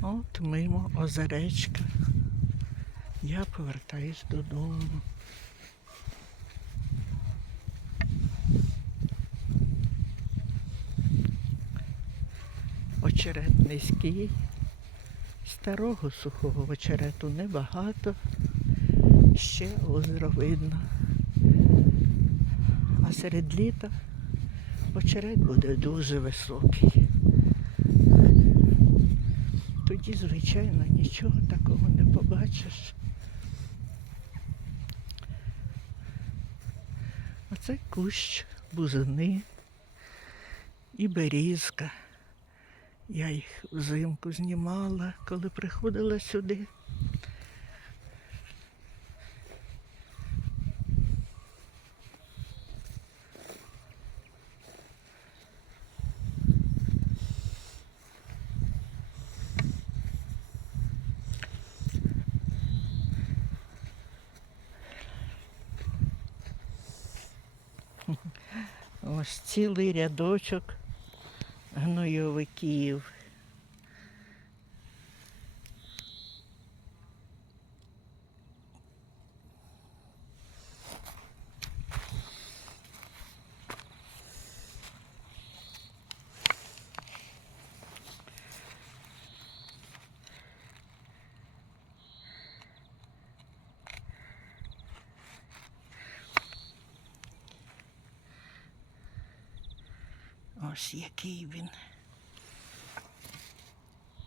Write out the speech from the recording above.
От мимо озеречка. Я повертаюсь додому. Очерет низький. Старого сухого очерету небагато. Ще озеро видно. А серед літа очерет буде дуже високий. Тоді, звичайно, нічого такого не побачиш. Оце кущ, бузини і берізка. Я їх взимку знімала, коли приходила сюди. Ось цілий рядочок гнойовиків. I more sea caving.